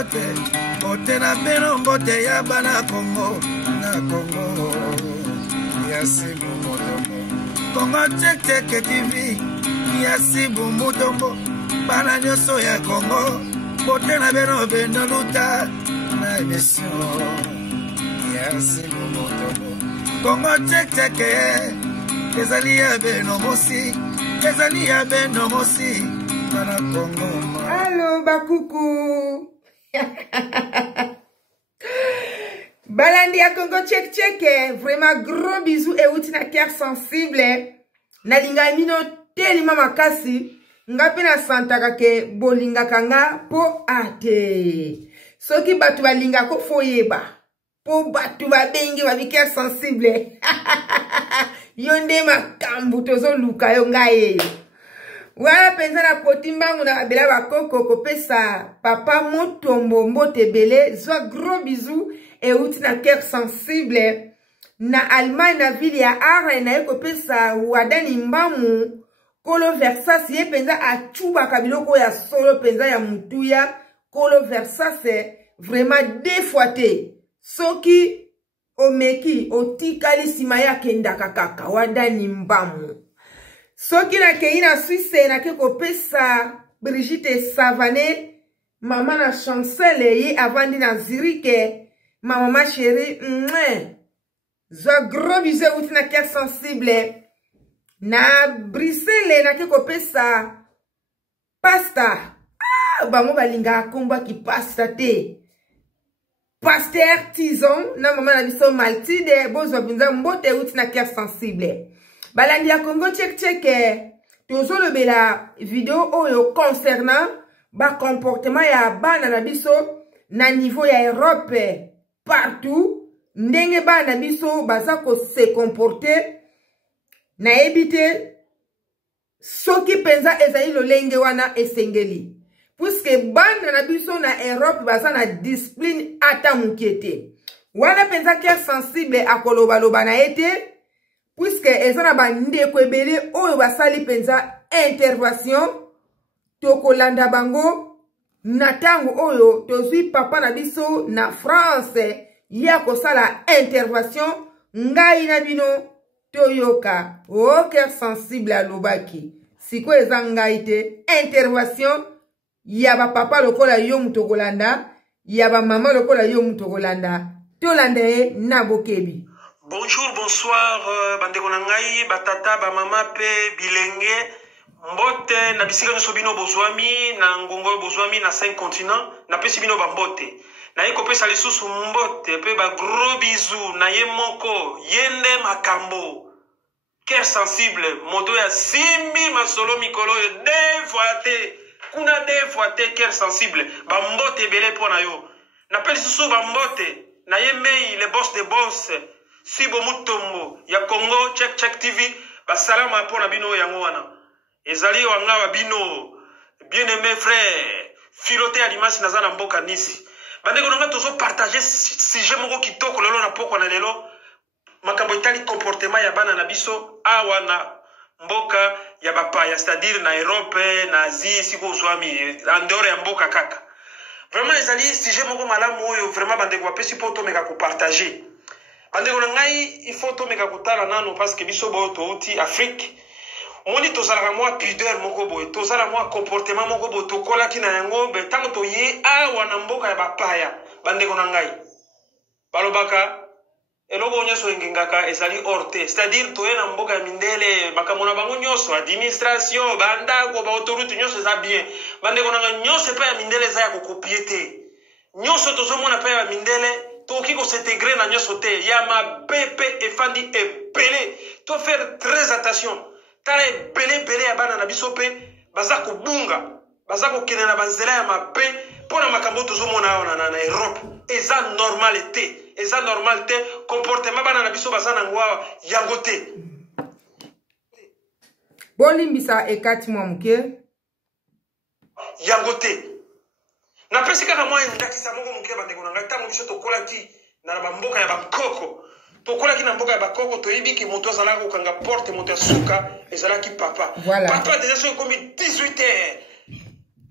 mbote mbote na bino mbote ya bana Congo na Congo ya sibu motombo Congo Check TV ya sibu motombo bana nyonso ya Congo mbote na bino bendo luta na emission ya sibu motombo Congo Check ezali ya beno mosi ezali ya beno mosi bana Congo. Allo bakuku Balandi ya Congo Check vraiment gros bisous et outi na cœur sensible na linga mino telima makasi ngapi na santaka ke bolinga kanga po ate soki batu balinga ko foyeba po batu babengi ba cœur sensible yonde makambu tozo luka yo ngaye wala penza na potimbangu na bela bakoko kopesa papa motombo mbote bele zwa gros bisous et outi na cœur sensible na Allemagne na ville ya Arles na kopesa wadani mbamu kolo Versace ye penza achuba kabiloko ya solo penza ya mutuya kolo Versace vraiment défoité soki omeki otikali sima ya kendaka kaka wadani mbamu soki na kei na Suisse na ke kopesa Brigitte Savané mama na chancele ye avandi na Zurich mama chérie zwa gros bisous uti na cœur sensible na Bruxelles na ke kopesa pasta bango balinga komba ki pasta te Pasteur Tison na mama na biso Maltide bozwa binza mbote uti na cœur sensible balandi ya Congo Check tozolo bela vidéo oyo concernant ba comportement ya bana na biso na niveau ya Europe partout ndenge bana biso baza ko se comporter na ebite soki penza ezali lolenge wana esengeli puisque bana na biso na Europe baza na discipline ata mukete wana penza cœur sensible akoloba loba na ete puisque ezana bande kwebele oyo basali penza intervention tokolanda bango natango oyo tozwi papa na biso na France ya kosala intervention ngai na bino toyoka o cœur sensible alobaki siko eza ngai te intervention ya ba papa lokola yo mutokolanda ya ba mama lokola yo mutokolanda tolanda e na bokebi. Bonjour, bonsoir, bandeko na ngai, batata, ba mama pe bilenge, mbote, na bisika nyoso bino bozwami, na ngongo bozwami na 5 continents, na pesi bino bambote. Na ye kopesa lisusu mbote, pe ba gros bisous, na ye moko, yende makambo. Cœur sensible, moto ya simbi masolo mikolo, devoate, kuna devoate, cœur sensible, bambote bele po na yo. Na pe lisusu bambote, na ye mei, le boss de boss, Sibo Mutombo ya Congo Check TV basalama pona bino yango wana ezali wanga wa bino bien-aimé frère filoté alimasi nazana mboka nisi bandeko nanga tozo partager sujet moko kitoko lelo na poko na lelo makambo itali comportement ya bana na biso awa na mboka ya bapaya c'est-à-dire na Europe na Asie siko zwami andore ya mboka kaka vraiment ezali sujet moko malamu oyo vraiment bandeko bapesi poto meka ko partager. Bandeko na ngai il faut to meka kutala nano parce que biso boyo to uti Afrique moni to zala mwa pudeur moko boyo to zala mwa comportement moko boyo to kola kina yango be tango to ye awa na mboka ya bapaya bandeko na ngai balobaka eloko nyoso ngingaka ezali orte c'est-à-dire to ye na mboka ya mindele bakamona bango nyoso administration banda ko ba autorité nyoso za bien bandeko na ngai nyoso pa ya mindele za ya kokopie te nyoso to zomona pa ya mindele toki ko s'intégrer na nyoso te ya ma bébé efandi ebele to faire très attention tala ebele ya bana na biso pe baza ko bunga baza ko kene na banzela ya mabe pona makambo tozomona awa na Europe eza normal te comportement bana na biso baza na ngwa yango te bolimbisa ekati mwa muke yango te na pesi kaka mwa ndakisa moko muke bandeko na ngai tango biso tokola ki na bamboka ya bakoko tokola ki na mboka ya bakoko toyebi ki moto azalaka kokanga porte moto ya suka ezalaki papa papa déjà so komi 18 heures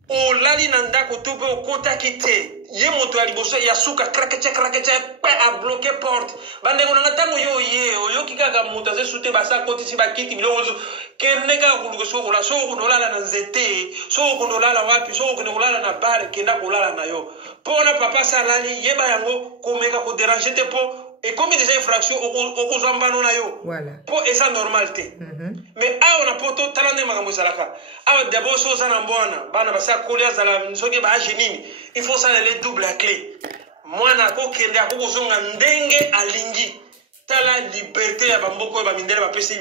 olali na ndako to pe okotaki te ye moto ya liboso ya suka krakecha a bloquer porte bande ko nanga tango yo ye oyo kikaka moto ze sute basa koti si bakiti bilongo keneka kuluko so ko la so ko nolala na nzete so ko nolala wapi so ko nolala na bar kenda kolala na yo pona papa salali yeba yango komeka ko déranger te po et comme déjà infraction au zambano na yo voilà po esa normalité mais a on a poto talande makambo salaka a d'abord so sana mbona bana basa kolia zala nsoke ba genini il faut ça les double à clé mwana ko kende akoko zonga ndenge alingi tala liberté ya bamboko ba mindele ba pesi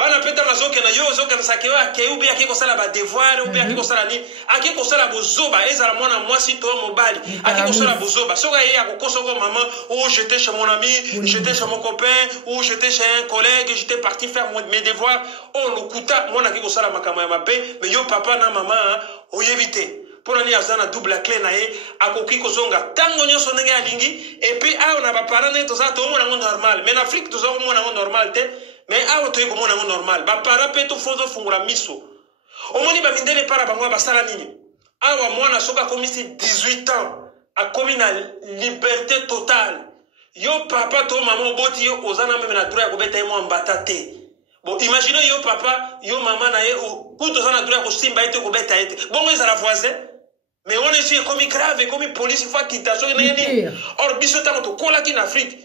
bana peta mazoke na yo zoka na sakewa akeubi akiko sala ba devoir ubi akiko sala ni akiko sala bozoba ezala mwana mwasi to mobali akiko sala bozoba soka ye akokoso ko maman ou j'étais chez mon ami j'étais chez mon copain ou j'étais chez un collègue j'étais parti faire mes devoirs oh lokuta mwana akiko sala makama ya mabe mais yo papa na maman oyebite pona ni azana double clé na ye akoki kozonga tango nyoso ndenge alingi et puis a on a ba parana to za to mona normal mais en Afrique to za mona normal te mais awa toye komona ngo normal ba para pe to fozo fungula miso omoni ba mindele para bango basala nini awa mwana soka komisi 18 ans a komi na liberté totale yo papa to maman oboti yo ozana meme na droit ya kobeta ye mwa mbata te bon imagine yo papa yo mama na ye ou to zana droit ya kosimba ete kobeta ete bongo ezala voisin mais on est sur comme grave comme police fa quitation na nini or biso tango to kola ki na Afrique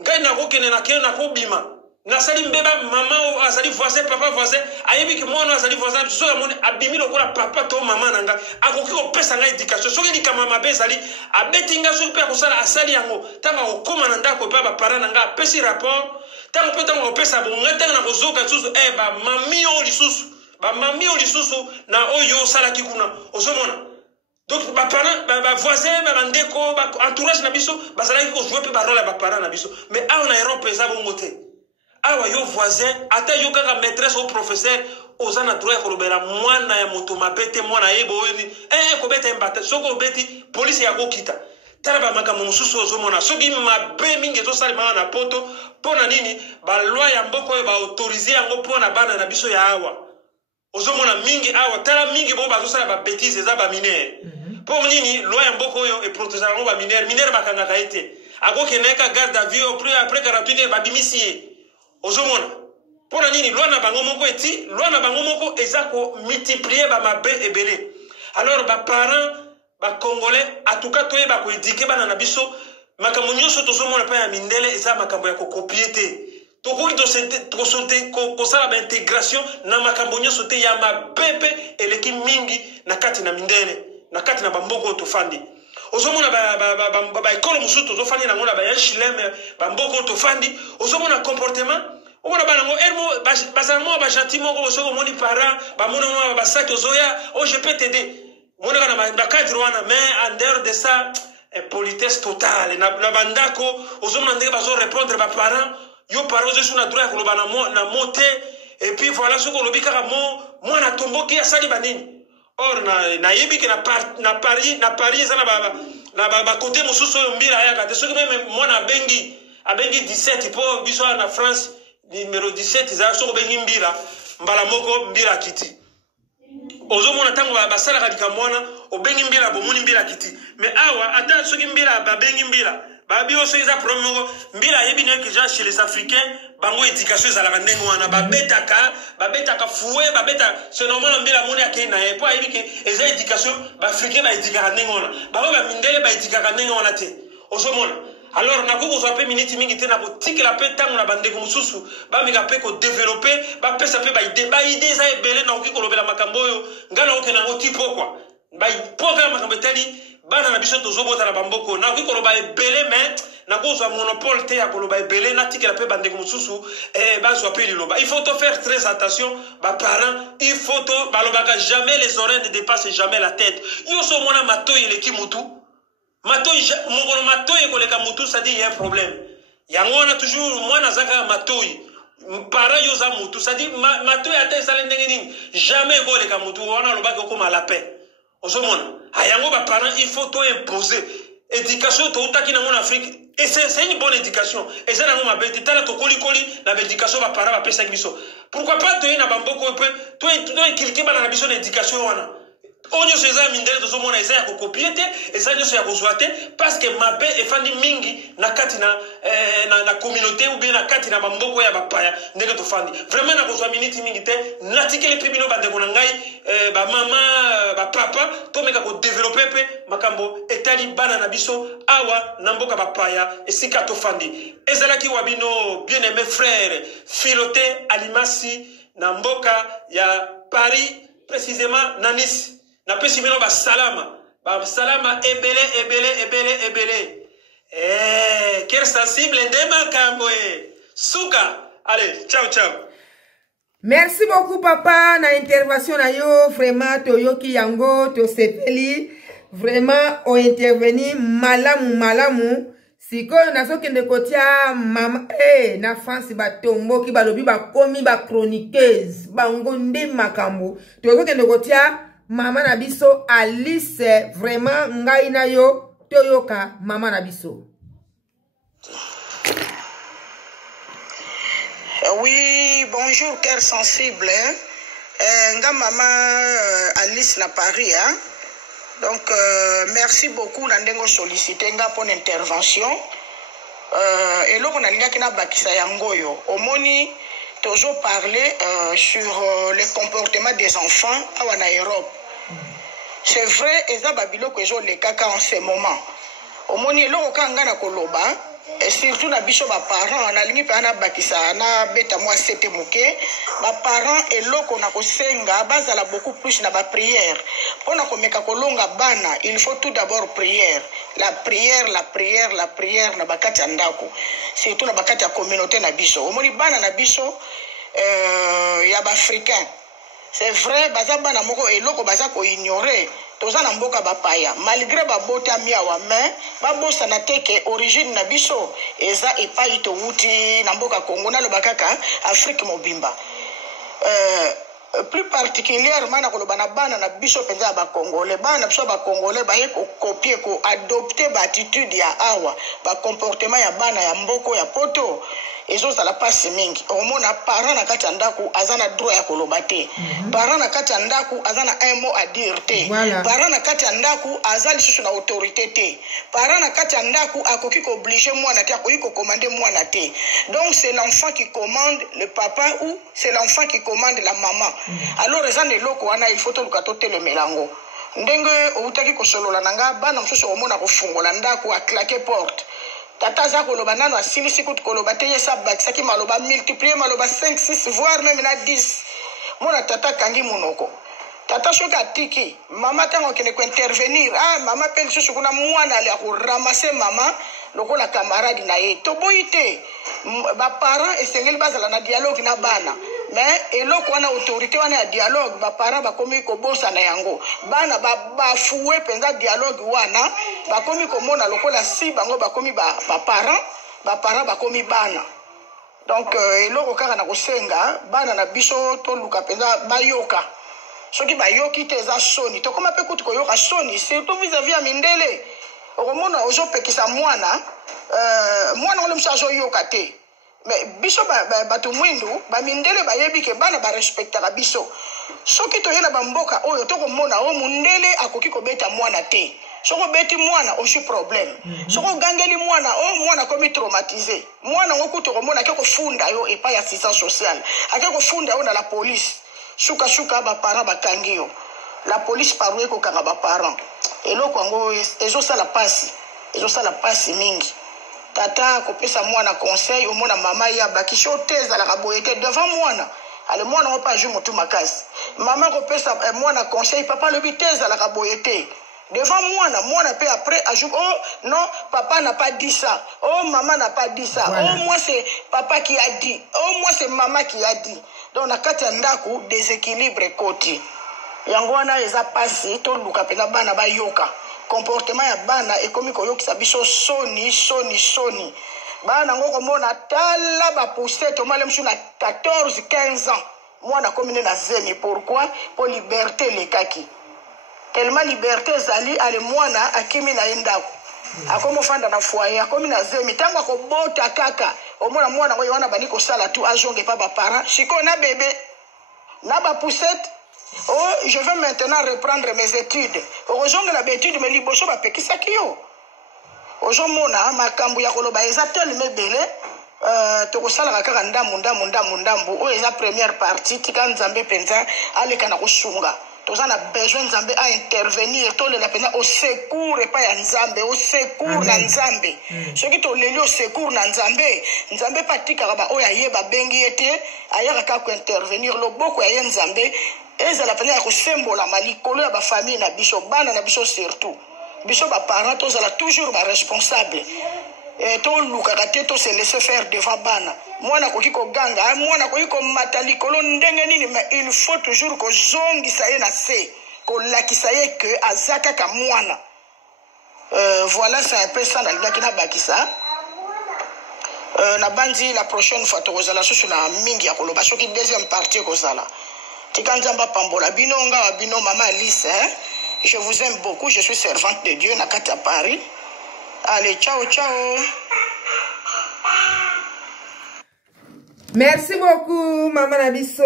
ngai na ko kene na ke na ko bima na sali mbeba mama azali voisin papa voisin ayebi ki mwana azali voisin so ya moni abimi lokola papa to mama nanga akoki ko pesa nga éducation soki ni kama mabe ezali abeti nga so pe akosala asali yango tanga okoma na ndako pe ba parents nanga pesi rapport tango pe tango pesa bonga tanga na kozoka susu ba mami o lisusu na oyo sala kikuna ozomona donc ba parents ba voisin ba ndeko ba entourage na biso bazalaki ko jouer pe ba rôle ba parents na biso mais a on a Europe eza bongo te awa yo voisin ata yo kaka maîtresse au professeur ozana droit kolobela mwana ya moto mabete mwana yebo ni kobeta mbata soko beti police ya kokita tala ba makambo mususu ozomona soki mabe mingi ezosalema na poto pona nini ba loi ya mboko ba autoriser yango pona bana na biso ya awa ozomona mingi awa tala mingi bo bazosala ba bêtise za ba mineur po nini loi ya mboko yo e protéger yango ba mineur bakanga kaite akokeneka garde à vue après 48 heures ba bimisier ozomona pona nini loi na bango moko eti loi na bango moko ezako multiplier ba mabe ebele alors ba parents ba congolais en tout cas toye ba ko éduquer bana na biso makambo nyonso tozomona pa ya mindele eza makambo ya kokopier te tokoki to sala ba intégration na makambo nyonso te ya mabepe eleki mingi na kati na mindele na kati na bamboko tofandi ozomona ba école mususu tozofandi nango na ba HLM bamboko tofandi ozomona comportement omona bana ngo ermo bazalmo ba gentil moko osoko moni parent ba mona mo ba sac ozoya je peux t'aider mona kana ba cadre wana mais en dehors de ça politesse totale na bandako ozomona ndenge bazo répondre ba parent yo parents je na droit koloba na moté et puis voilà soko lobi kaka mwana tomboki asali banini or na yebiki na Paris za na ba côté mususu mbira yaka te soki même mwana abengi 17 po biso na France numéro 17 za soko bengi mbira mbala moko mbira kiti ozomona tango basala kadika mwana obengi mbira bomoni mbira kiti mais awa ata soki mbira babengi mbira babi oso eza problème moko mbira yebi ne que chez les Africains bango éducation ezalaka ndenge wana babetaka fouet babeta c'est normal mbira moni akei na ye po ayebi ke eza éducation baafricain baedikaka ndenge wana bango bamindele baedikaka ndenge wana te ozomona alors nakokozwa pe miniti mingi te na kotikela pe ntango na bandeko mosusu bameka pe kodéveloppe bapesa pe baide eza ebele nakoki kolobela makambo oyo ngai nakokenda yango ti pokwa kaka makambo etali bana na biso tozobota na bamboko nakoki koloba ebele mais nakozwa monopole te ya koloba ebele natikela pe bandeko mosusu bazwa pe liloba il faut to faire très attention baparent il faut to balobaka jamais les oreilles ne dépassent jamais la tête yo so mona matoi eleki mutu matoi mokolo matoi ekoleka mutu ça dit il y a un problème yango wana toujours mwana azaka matoi para yo za mutu ça dit matoi ata esala ndenge nini jamais ekoleka mutu wana alobaki okoma la paix ozomona ayango baparents il faut to imposer éducation toutaki nango na Afrique et c'est une bonne éducation et ça nango mabe tala to kolikoli na éducation baparents bapesaki biso pourquoi pas toye na bamboko pe to inculquer bana na biso na éducation wana onyo so eza mindele tozomona eza ya kokopie te eza nyonso ya kozwa te parce que mabe efandi mingi na kati na communauté ou bien na kati na bamboko ya bapaya ndenge tofandi vraiment na kozwa miniti mingi te natikeli mpe bino bandeko na ngai bamama bapapa tomeka kodevelope mpe makambo etali bana na biso awa na mboka bapaya esika tofandi ezalaki wa bino bien aimé frère Filote Alimasi na mboka ya Paris précisément na Nice na pesi bino basalama ebele cœur sensible ndema kambo suka allez ciao merci beaucoup papa na intervention na yo vraiment toyoki yango to sepeli vraiment o intervenir malamu sikoyo nazokende kotia mama na France batomboki balobi bakomi ba chroniqueuse bango nde makambo tozokende kotia mama na biso Alice vraiment ngai na yo toyoka mama na biso. Oui, bonjour cœur sensible. Nga maman Alice na Paris hein. Donc merci beaucoup na ndengo solliciter nga pour intervention. Et là on a linga kina bakisa yangoyo. Omoni toujours parler sur le comportement des enfants en Europe. C'est vrai, eza babilo que je le kaka en ce moment. Omoni lo kanga na koloba et surtout na biso ba parents na lingi pa na bakisa na beta moi c'était moké ba parents et lo ko na ko senga bazala beaucoup plus na ba prière. Pona ko meka kolonga bana, il faut tout d'abord prière. La prière na bakati andako. Surtout na bakati ya communauté na biso. Omoni bana na biso ya ba africain. C'est vrai, baza bana moko eloko baza ko ignorer. Toza na mboka bapaya. Malgré babota miawa mais babosa na teke origine na biso eza epai to wuti na mboka Congo na lobakaka Afrique mobimba. Plus particulièrement na koloba na bana na biso penza ba Congolais. Bana biso ba Congolais ba ye ko copier ko adopter ba attitude ya awa, ba comportement ya bana ya mboko ya poto. Ezo sala pasi mingi omona parent na kati ndaku azana droit ya koloba te parent na kati ndaku azana un mot à dire te parent na kati ndaku azali susu na autorité te parent na kati ndaku akoki ko obliger mwana te akoki ko commander mwana te donc c'est l'enfant qui commande le papa ou c'est l'enfant qui commande la maman alors ezana eloko wana il faut to lukato le melango ndenge outaki ko solola nanga bana msusu omona ko fungola ndaku a claquer porte tata za koloba nano asili siku koloba te yesa bakisaki maloba multiplier maloba 5 6 voire même na 10 mona tata kangi munoko tata shoka tiki mama tango kene ko intervenir mama pe susu kuna mwana ali ko ramasser mama lokola camarade na ye to boyite ba parents esengeli bazala na dialogue na bana mais eloko wana autorité wana ya dialogue ba parents ba komi ko bosa na yango bana ba foué penza dialogue wana ba komi ko mona lokola si bango ba komi ba parents ba komi bana donc eloko kaka na kosenga bana na biso to luka penza bayoka soki bayoki te za soni to koma pe kutu ko yoka soni surtout vis-à-vis ya mindele okomona ozopekisa mwana ole msazo yoka te mais biso bato mwindu bamindele bayebi ke bana barespectaka biso soki toyena bamboka oyo tokomona o mundele akoki kobeta mwana te soko beti mwana oshi problème soko gangeli mwana o mwana komi traumatisé mwana ngoku tokomona ke kofunda yo epa ya assistance sociale ake kofunda yo na la police suka ba parents bakangi yo la police parwe ko kanga ba parents eloko yango ezosala pasi mingi tata kopesa mwana conseil omona mama ya bakisho teza la kaboyete devant mwana ale mwana ngo pa ju mutu makasi mama kopesa mwana conseil papa le biteza la kaboyete devant mwana pe après ajoute oh non papa n'a pas dit ça oh maman n'a pas dit ça voilà. Oh moi c'est papa qui a dit oh moi c'est maman qui a dit donc na kati ndaku déséquilibre koti yango wana eza pasi to luka pena bana ba yoka comportement ya bana ekomi koyokisa biso soni bana ngoko mona tala ba pousser to malem na 14-15 ans mwana komine na zemi pourquoi pour liberté le kaki tellement liberté zali ale mwana akimi na endako akomo fanda na foyer akomi na zemi tango ko bota kaka omona mwana ngo yona bani ko sala tu ajonge pa ba parents siko na bébé na ba poussette Oh, je vais maintenant reprendre mes études. Heureusement que l'habitude me liboso ba pekisa kiyo. Ozomona makambo ya koloba eza tellement belé. Tokosala kaka ndambu o eza première partie tika nzambe penza aleka na kosunga. Toza na besoin nzambe a intervenir to le la pena au secours et pas ya nzambe au secours na nzambe. Soki to leli au secours na nzambe, nzambe patika ba o ya yeba bengi ete ayaka ka ko intervenir loboko ya nzambe ezala pena ya kosembola malikolo ya ba famille na biso bana na biso surtout. Biso ba parents tozala toujours ba responsable. To lukaka te to se laisser faire devant bana mwana koki koganga mwana koki komata likolo ndenge nini mais il faut toujours kozongisa ye na se kolakisa ye que aza kaka mwana. Voilà, c'est un peu ça nalingaki na bakisa na bandi la prochaine fois tokozala susu na mingi ya koloba soki deuxième partie kozala tika nzamba pambola bino nga bino mama Alice, hein? Je vous aime beaucoup, je suis servante de Dieu na kati ya Paris. Allez, ciao, ciao. Merci beaucoup, Maman Nabiso,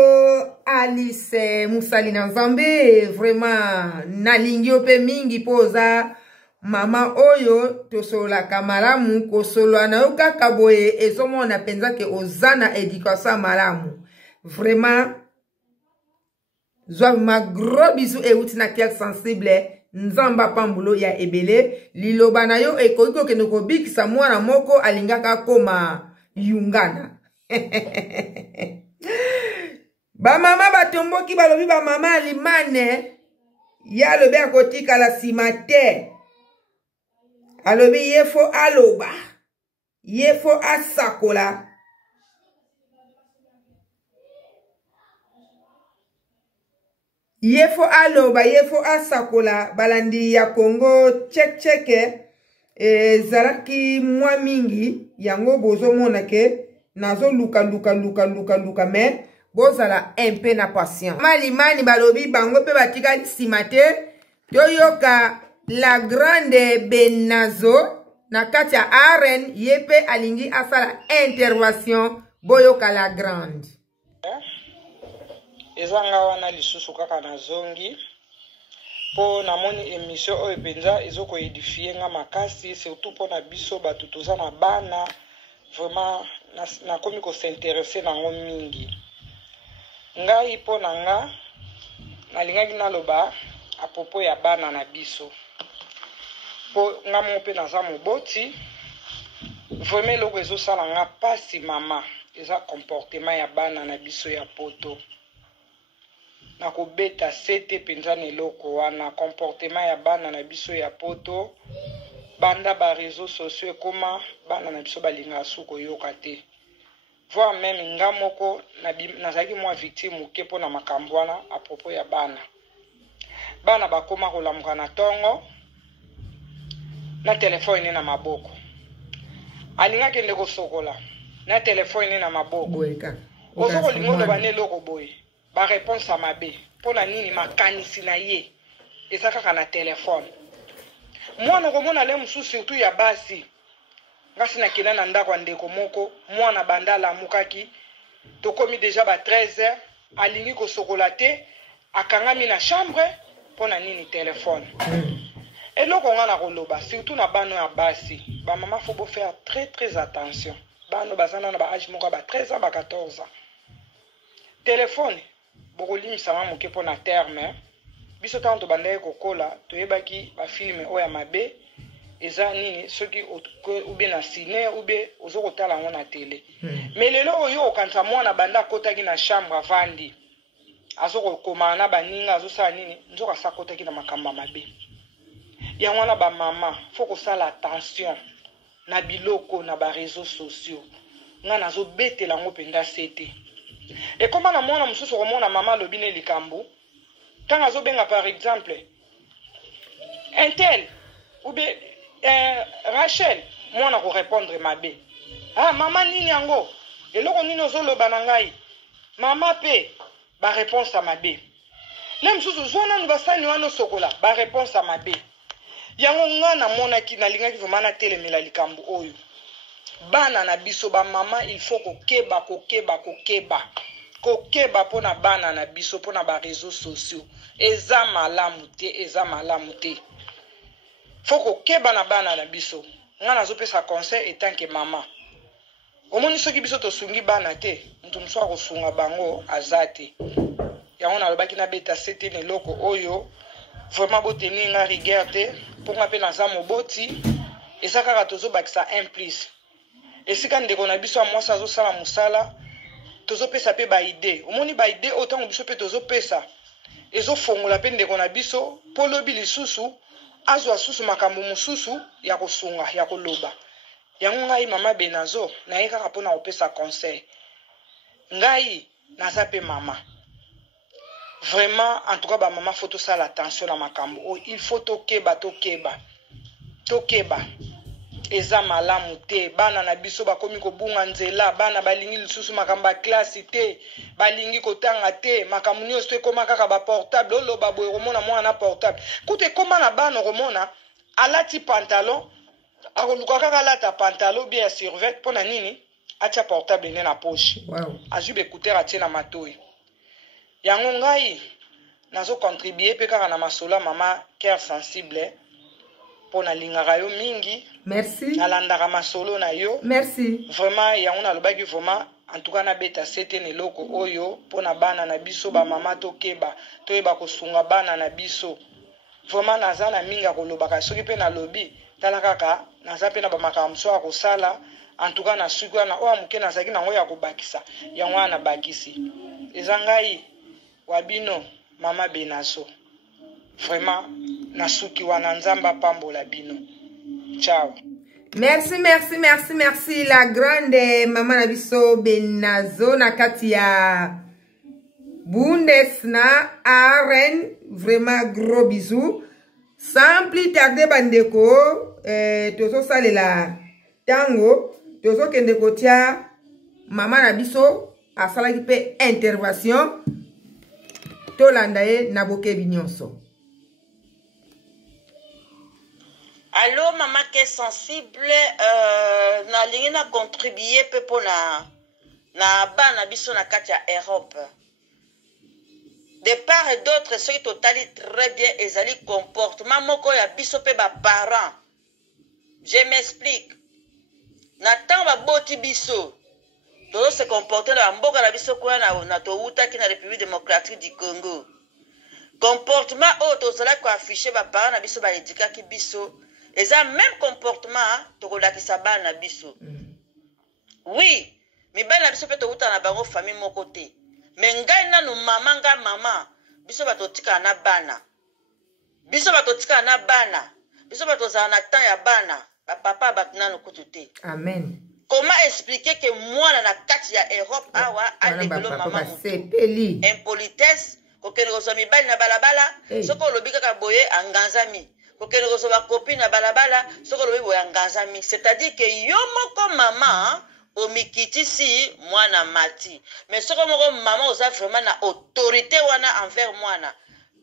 Alice Moussali Nzambe. Vraiment, nalingi ope mingi poza. Mama oyo, tosola kamalamu, kosolo anayoka kaboye, ezomo na penza ke ozana edikasa malamu. Vraiment, zwa ma gros bisous et outina kiak sensible. Nzamba pambulo ya ebele liloba na yo ekoiko ke noko bikisa mwana moko alingaka koma yungana. Ba mama batomboki balobi ba mama alimane ya lobi akotika la simate alobi yefo aloba yefo asakola yefo aloba yefo asakola balandi ya Congo cheke zaraki mwa mingi yango bozo mona ke nazo luka me bozala un peu na patient malimani balobi bango pe batika simate toyoka la grande Benazo na kati ya aren yepe alingi asala intervention boyoka la grande ezanga wana lisusu kaka na zongi po namoni émission oyo penza ezoko edifier nga makasi surtout po na biso batu toza na bana vraiment na komi ko s'intéresser nango mingi ngai po na nga nalingaki naloba a propos ya bana na biso po nga mo pe naza moboti vraiment eloko ezosala nga pasi mama eza comportement ya bana na biso ya poto na kobeta sete penza neloko wana comportement ya bana na biso ya poto banda ba réseaux sociaux ekoma bana na biso balinga suko yoka te voire même nga moko nazalaki mwa victime moke mpo na makambo wana a propos ya bana bakoma kolamuka na ntongo na telefone na maboko alingaki nde kosokola na telefone na maboko ozokolinga oloba ne eloko boye ba réponse à mabe pona nini makanisi na ye eza kaka na telefone mwana komona le musu surtout ya basi ngasi na kina na ndako ndeko moko mwana bandala mukaki tokomi déjà ba 13h alingi kosokola te akangami na chambre pona nini telefone eloko ngana koloba surtout na bano ya basi ba mama faut faire très attention bano bazana na ba âge moko ba 13 ans ba 14 ans telefone bokolimisa mama moke pona terme biso tanto bandaye kokola toyebaki ba filme oya mabe eza nini soki ou bien na ciné ou bien ozokotala ngo na télé mais lelo oyo okanza mwana banda kotaki na chambre avandi azokokoma na baninga azosala nini nzoka sakotaki na makamba mabe ya wana ba mama faut kosala attention na biloko na ba réseaux sociaux nga nazobetela ngo penda sete et comment na mwana mususu komona mama lobine likambo quand azobenga par exemple un tel ou bien Rachel mwana ko répondre mabe ah mama nini yango eloko nini ozoloba na ngai mama pe ba réponse à mabe le mususu zona nubasani wana sokola ba réponse à mabe yango ngana mona ki nalingaki vraiment na telemela likambo oyo bana na biso ba mama il faut kokeba kokeba pona bana na biso pona ba réseaux sociaux eza malamu te faut kokeba na bana na biso nga nazopesa conseil etant que mama omoni soki biso tosungi bana te mutu mosusu akosunga bango aza te yango nalobaki nabeta sete na eloko oyo vraiment boteni nga rigueur te mpo nga mpe naza moboti eza kaka tozobakisa implice esika ndeko na biso ya mwasi azosala mosala tozopesa mpe baide omoni baide oyo ntango biso mpe tozopesa ezofongola mpe ndeko na biso mpo lobi lisusu azwa susu makambo mosusu ya kosunga ya koloba yango ngai mama Benazo naye kaka mpona kopesa conseil ngai naza mpe mama vraiment en tout cas bamama faut tosala attention na makambo oyo il faut tokeba eza malamu te bana na biso bakomi kobunga nzela bana balingi lisusu makambo ya klasi te balingi kotanga te makambo nyonso ekoma kaka baportable oloba boye komona mwana na portable kuta ekoma na bana komona alati pantalon akoluka kaka alata pantalon bien ya survêt mpona nini atia portable ne na poche azwi baekutere atie na matoi yango ngai nazocontribue mpe kaka na masolo mama cœur sensible mpo nalingaka yo mingi merci nalandaka masolo na yo merci vraiment yango nalobaki vraiment en tout cas nabeta sete na eloko oyo mpona bana na biso bamama toyeba kosunga bana na biso vraiment naza na mingi akolobaka soki mpe nalobi tala kaka naza mpe na bamakambo mosusu ya kosala en tout cas na suki wana oyo moke nazalaki nango ya kobakisa yango wana nabakisi eza ngai wa bino mama Benazo vraiment na suki wana nzamba pambola bino ciao. Merci la grande mama na biso Benazo na kati ya Bundes na Aren, vraiment gros bisous. Sans plus tarder bandeko tozo salela tango tozo kende kotia mama na biso asalaki pe intervention tolanda ye na bokebi nyonso. Allô, maman qui est sensible, na lingi na contribuer pe po na bana biso na kati ya Europe. De part et d'autre, ceux qui totali très bien ezali comportement moko ya biso pe ba parents. Je m'explique. Na temps ba boti biso, tozo se comporter na mboka na biso kwa na to utaki na République démocratique du Congo. Comportement o tozala ko afficher ba parents na biso ba édikaki biso. Et ça même comportement tokolakisa bana na biso. Oui, mi bana na biso pe touta na bango famille moko te. Mais ngai nanu mama biso batotika na bana. Biso batotika na bana. Biso batozala na temps ya bana. Ba papa batinanu kutu te. Amen. Comment expliquer que moi na kati ya Europe awa alekelo mama sepeli impolitesse kokene ko somi bali na balabala soko lobi kaka boye anganzami. Kokene ko so ba copine na balabala soko lobi boye anganzami. C'est-à-dire que yo moko mama omikitisi mwana mati. Mais soko moko mama oza vraiment na autorité wana envers mwana.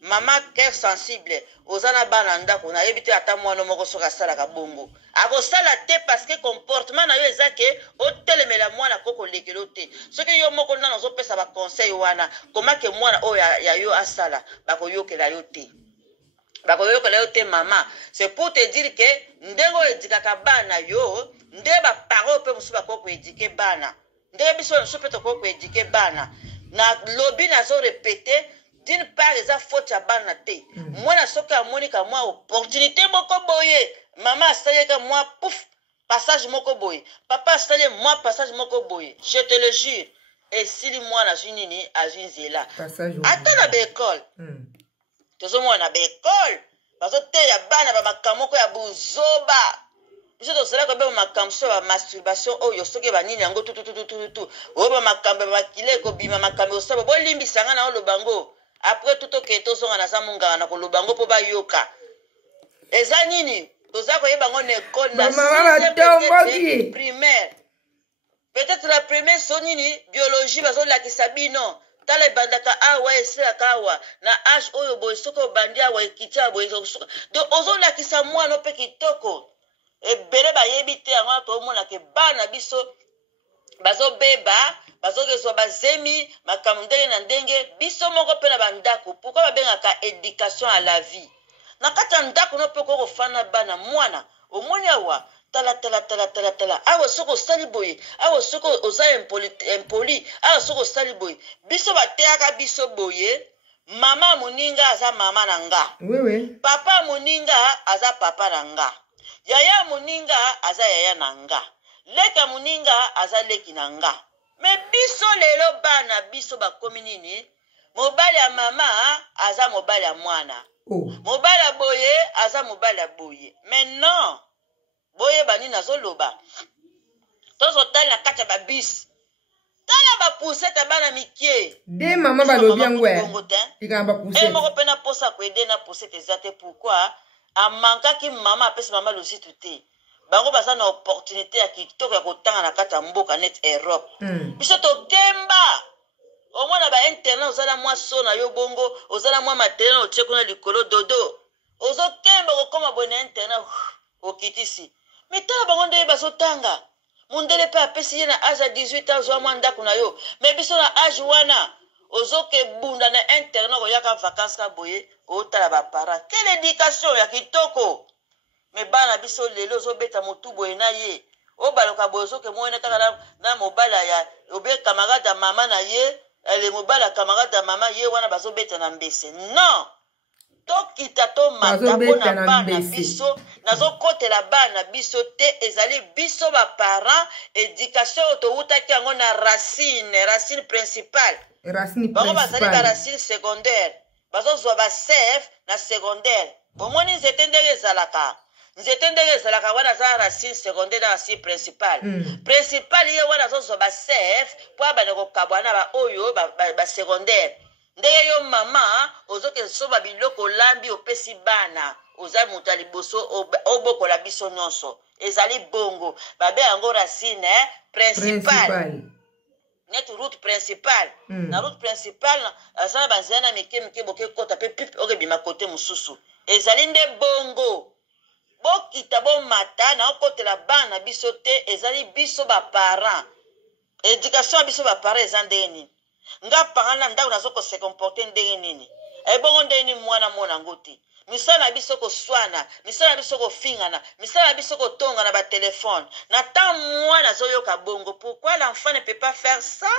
Mama cœur sensible ozana bana ndako na yebite ata mwana moko soka sala ka bongo. Akosala te parce que comportement na yo ezake otelemela mwana koko lekelo te. Soki yo moko nana ozopesa ba conseil wana comment que mwana o ya yo asala bakoyokela yo te. Bakoyokela yo te mama. C'est pour te dire que ndengo edikaka bana yo nde ba parole pe musu bakoko edike bana. Nde biso musu pe tokoko edike bana. Na lobby na zo répéter d'une part eza faute ya bana te. Mwana soki amoni ka mwa opportunité moko boye. Maman asali ka moi pouf passage moko boye. Papa asali moi passage moko boye. Je te le jure. Et si moi na junini ajinzela. Ata na l'école. Tozo moi na l'école. Bazo te ya bana ba makamoko ya buzoba. Biso tozala ko be makamso ba masturbation oyo soki ba nini yango tututututu. O ba makambe ba kile ko bima makambe osaba bo limbisanga na lo bango. Après tout ke tozonga na zamunga na ko lo bango po ba yoka. Eza nini? Tozako yeba ngone école na primaire. Peut-être la première sonini biologie bazo la kisabino. Tale bandaka awa esela kawa na age oyo boy soko bandia wa ekitia boy soko. Donc ozo la kisa mwana pe kitoko. E bele ba yebite anga to mona ke bana biso bazobeba bazokezwa bazemi makambo ndenge na ndenge biso moko mpe na bandako pourkui babengaka éducation à la vie na kati ya ndako no mpe kokofana bana mwana omoni awa tala awa soki osali boye awa soki oza impoli awa soki osali boye biso bateyaka biso boye mama moninga aza mama na nga papa moninga aza papa na nga yaya moninga aza yaya na nga leka moninga aza leki na nga me biso lelo bana biso bakomi nini mobali ya mama aza mobali ya mwana mobali ya boye aza mobali ya boye maintenant boye bani nazoloba tozotali na kati ya babisi tala bapusete bana mikie de mama balobi yango moko mpe na posa koede na pusete eza te pourkui amankaki mama apesi mama lositu te bango baza na opportunité ya kitoko ya kotanga na kati ya mboka net Europe biso tokemba omona bainternet ozala mwa so na yo bongo ozala mwa materiel otie kuna likolo dodo ozokemba kokoma boye na internet okitisi mitala bango ndenge bazotanga mundele mpe apesi ye na age ya 18 ans ozwa mwa ndako na yo me biso na age wana ozokebunda na internet koyaka vacances ka boye otala baparent quelle éducation ya kitoko me bana biso lelo ozobeta motu boye na ye obaloka boye ozokemona kaka na mobala ya obe camarade ya mama na ye ele mobala camarade ya mama ye wana bazobeta na mbese non tokita tomata mpona bana biso nazokotela bana biso te ezali biso baparent éducation oyo towutaki yango na racine principale bango bazali baracine secondaire bazozwa basef na secondaire bomoni nzete ndenge ezalaka wana aza racine secondaire na racine principale principale ye wana azozwa basef mpo abane kokabwa na baoyo basecondaire ndenge yo mama ozokesoba biloko olambi opesi bana oza moto ya liboso obokola biso nyonso ezali bongo babe yango racine principale net route principale na route principale aza na banzela na mike bokekota mpe pipe okebima kote mosusu ezali nde bongo bokita bomata na okotela bana biso te ezali biso baparent éducation ya biso baparent eza ndenge nini nga parent na ndako nazokose comporte ndenge nini ebongo ndenge nini mwana monango te misala na biso koswana misala na biso kofingana misala na biso kotongana batelefone na ntan mwana azoyoka bongo pourquoi l'enfant ne peut pas faire ça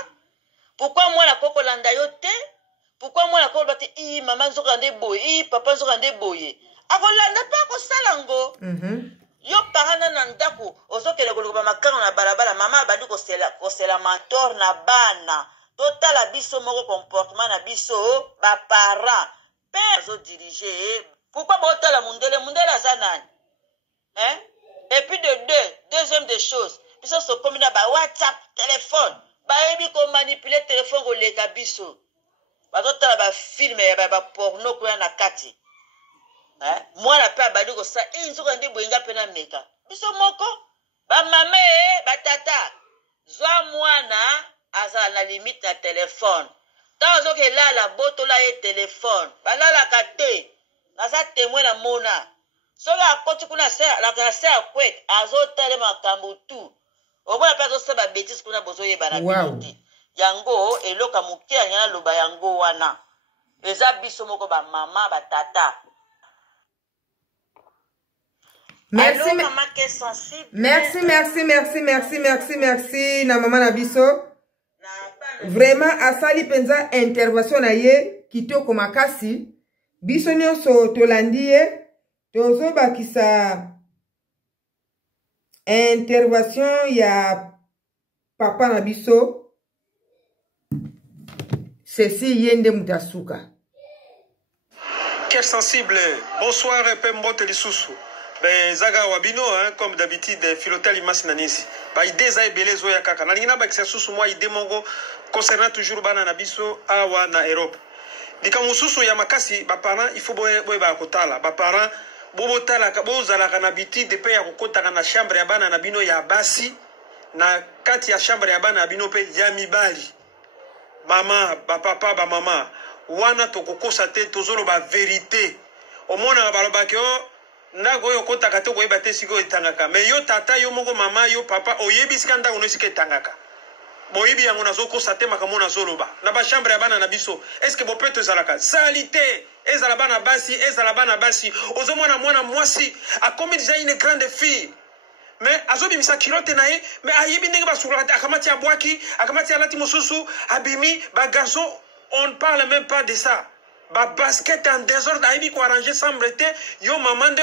pourquoi mwana kokolanda yo te pourquoi mwana koloba te i mama nzoka nde boye i papa nzoka nde boye akolanda mpe akosala ngo yo parent na ndako ozokende koloba makano na balabala mama abandi kosela mentor na bana totala biso moko comportement na biso baparent mpe azodirige pourquoi botala mundele aza nani et puis deuxième des choses biso sokomi na bawhatsapp téléphone bayebi komanipule téléphone koleka biso bazotala bafilme ya baporno koya na kati mwana mpe abandi kosa nzoka ndi boyenga mpe na meka biso moko bamame batata zwa mwana azala na limite na telefone ntango azokelala botola ye telefone balalaka te naza témoin na mona soki akoti kuna na se akwete azotala makambo tu omona mpe azosala babétise kuna bozoyebana bino te yango eloka moke yanga naloba yango wana eza biso moko bamama batata. Merci, merci na mama na biso. Vraiment asali penza intervention na ye kitoko makasi. Biso nyonso tolandi ye tozo bakisa intervention ya papa na biso. Ceci yende mutasuka. Quel sensible. Bonsoir Pembote Lisusu. Ben zaga wabino hein, comme d'habitude Philotel Imas nanisi. Ba ide za ebelezo ya kaka. Na lingina ba kisusu moi ide mongo concernant toujours bana na biso awa na Europe. Dika mususu ya makasi ba parents il faut boye ba kotala. Ba parents bobo tala ka bozala kana habitude pe ya kokota kana chambre ya bana na bino ya basi na kati ya chambre ya bana na bino pe ya mibali. Mama, ba papa, ba mama, wana tokokosa te tozolo ba vérité. Omona baloba ke ndago yo kota kate ko yeba te siko etangaka. Mais yo tata yo moko mama yo papa oyebisika ndago no sika etangaka. boyibi yango nazokosa te makambo nazoloba na bachambre ya bana na biso eske bopeto ezalaka sali te ezala bana basi ozomona mwana mwasi akomi déjà une grande fille mais azobimisa kilote na ye mais ayebi ndenge basukolaka te akamati abwaki akamati alati mosusu abimi bagarçon on ne parle même pas de ça basket en désordre ayebi koarrange chambre te yo mamande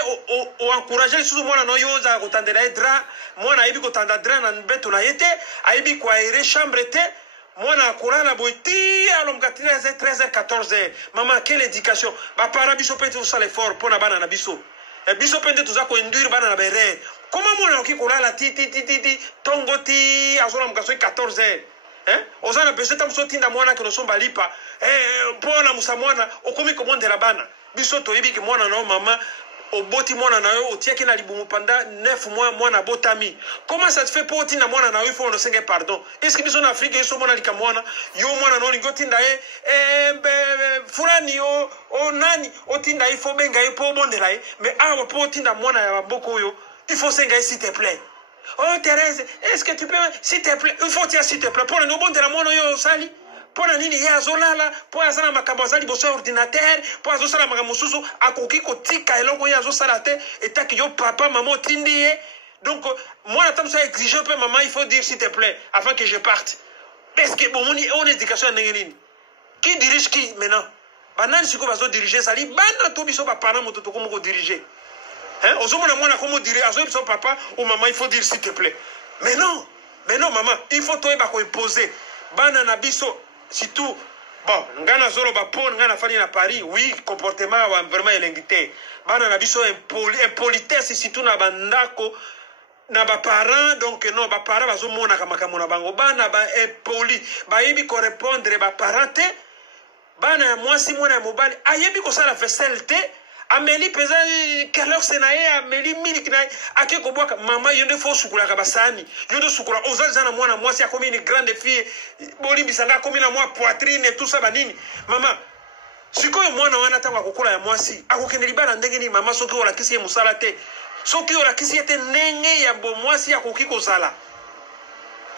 oencourage lisusu mwana no yo ozala kotandela ye dra mwana ayebi kotanda dra na mbeto na ye te ayebi koaere chambre te mwana akolala boye ti alomka 13h 13h 14h mama quelle éducation bapara biso mpe te tosala effort mpo na bana na biso biso mpe nde toza koinduire bana na berere koma mwana oki kolala ti tongo ti azolamuka soki 14h oza na besoin ntango so tinda mwana ke nosomba lipa mpo na musa mwana okomi komondela bana biso toyebi ke mwana na yo mama oboti mwana na yo otiaki na libumu panda 9 mois mwana botami comment ça se fait po otinda mwana na yo ifo onosenge pardon eske biso na afrika yeso mona lika mwana yo mwana na olingi otinda ye fulani o nani otinda ye fo benga ye po obondela ye mais awa po otinda mwana ya maboko oyo il faut senga ye s'il te plaît. Oh Thérèse, est-ce que tu peux, s'il te plaît, il faut dire s'il te plaît, pour le nom de la mono yo sali, pour la nini ya zolala, pour la zala makabazali boso ordinateur, pour la zosala makamususu, akoki kotika eloko ya zosala te, et ta ki yo papa, maman tindi. Donc, moi, la ça exige un peu, maman, il faut dire s'il te plaît, avant que je parte. Parce que bon, on est éducation à Nengelini. Qui dirige qui maintenant? Banan siko bazo diriger sali, banan to biso ba parent moto to komo diriger. Hein? Ozomona mwana komo dire azo biso papa ou maman il faut dire s'il te plaît. Mais non maman, il faut toi ba ko imposer. Bana na biso surtout bon, ngana zolo ba pon ngana fali na Paris, oui, comportement wa vraiment elengité. Bana na biso impolitesse surtout na bandako na ba parents donc non ba parents bazomona kama na bango bana ba impoli ba yebi ko répondre ba parenté bana ya mwasi mwana ya mobali ayebi ko sala vaisselle te ameli pesa quelle heure c'est nae ameli milk nae ake ko boka mama yonde fo sukula ka basani yonde sukula ozaza na mwana mwasi akomi une grande fille boli bisanga akomi na mwa poitrine tout ça banini mama sikoyo mwana wana tanga kokola ya mwasi akokende libala ndenge ni mama soki ola kisi musala te soki ola kisi ete ndenge ya bo mwasi akoki kozala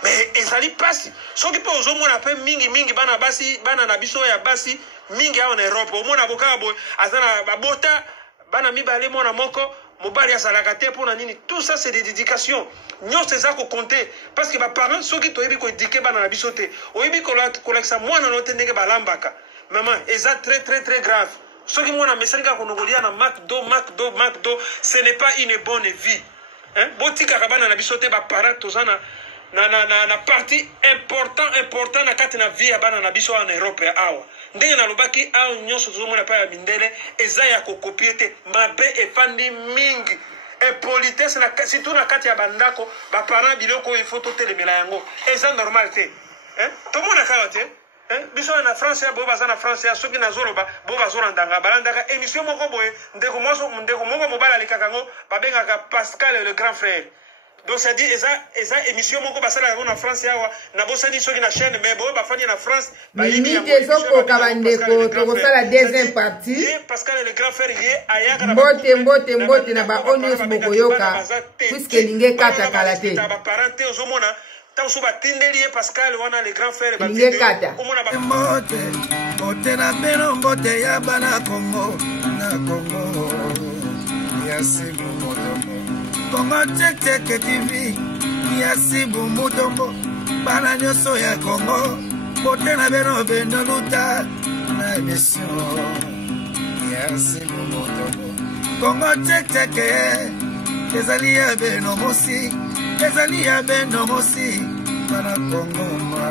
mais ezali pasi soki po ozomona pe mingi bana na biso ya basi mingi awa na Europe omona boka boy azana babota bana mibale mona moko mobali asalaka te pona nini tout ça c'est des dédications nyonso eza ko compter parce que ba parents soki toyebi ko éduquer bana na biso te oyebi ko kolakisa mwana no te ndenge balambaka maman eza très grave soki mwana mesalinga konogolia na McDo ce n'est pas une bonne vie hein botika kabana na biso te ba parents tozana na partie important na kati na vie ya bana na biso en Europe ya awa ndenge na lobaki awa nyonso tozomona pa ya mindele eza ya kokopier te mabe efandi mingi politesse na surtout na kati ya bandako ba parents biloko il faut totelemela yango eza normal te hein tomona kawa te hein biso na France ya bo baza na France ya soki na zoloba bo bazorandanga balandaka émission moko boye ndeko moko mobala likakango babengaka Pascal le grand frère. Donc ça dit eza émission moko basala na France yawa na bosani soki na chaîne mais bo bafani na France limite ezoko kabandeko tokosala deuxième partie Pascal le grand frère ye ayaka mbote na ba onions bokoyoka puisque linge kata kala te ba parenté ozomona tanso batindeli ye Pascal wana le grand frère linge kata mbote na beno mbote ya bana Congo na Congo ya sibu motombo Congo Tchèque TV Yasibu Mutombo bana nyonso ya Congo bote na beno beno luta na émission Yasibu Mutombo Congo Tchèque ezali ya beno mosi bana Congo